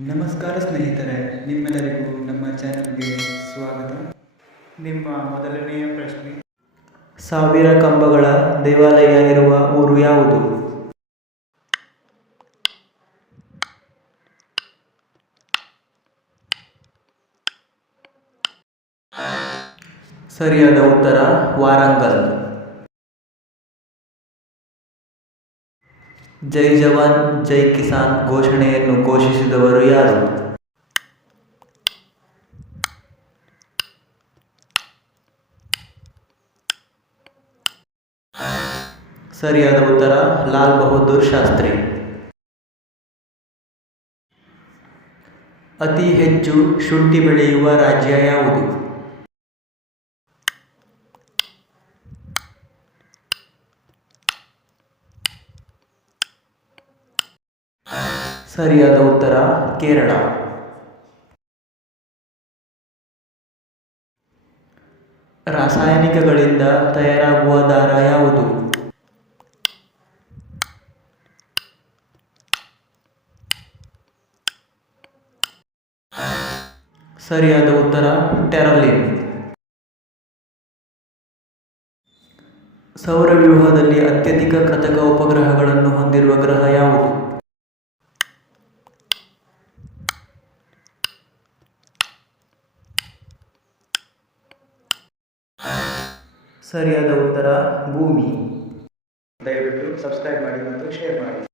ನಮಸ್ಕಾರ ಸ್ನೇಹಿತರೆ, ನಿಮ್ಮೆಲ್ಲರಿಗೂ ನಮ್ಮ ಚಾನಲ್ಗೆ ಸ್ವಾಗತ. ನಿಮ್ಮ ಮೊದಲನೆಯ ಪ್ರಶ್ನೆ, ಸಾವಿರ ಕಂಬಗಳ ದೇವಾಲಯ ಇರುವ ಊರು ಯಾವುದು? ಸರಿಯಾದ ಉತ್ತರ ವಾರಂಗಲ್. ಜೈ ಜವಾನ್ ಜೈ ಕಿಸಾನ್ ಘೋಷಣೆಯನ್ನು ಘೋಷಿಸಿದವರು ಯಾರು? ಸರಿಯಾದ ಉತ್ತರ ಲಾಲ್ ಬಹದ್ದೂರ್ ಶಾಸ್ತ್ರಿ. ಅತಿ ಹೆಚ್ಚು ಶುಂಠಿ ಬೆಳೆಯುವ ರಾಜ್ಯ ಯಾವುದು? ಸರಿಯಾದ ಉತ್ತರ ಕೇರಳ. ರಾಸಾಯನಿಕಗಳಿಂದ ತಯಾರಾಗುವ ದಾರ ಯಾವುದು? ಸರಿಯಾದ ಉತ್ತರ ಟೆರಲಿನ್. ಸೌರವ್ಯೂಹದಲ್ಲಿ ಅತ್ಯಧಿಕ ಕೃತಕ ಉಪಗ್ರಹಗಳನ್ನು ಹೊಂದಿರುವ ಗ್ರಹ ಯಾವುದು? ಸರಿಯಾದ ಉತ್ತರ ಭೂಮಿ. ದಯವಿಟ್ಟು ಸಬ್ಸ್ಕ್ರೈಬ್ ಮಾಡಿ ಮತ್ತು ಶೇರ್ ಮಾಡಿ.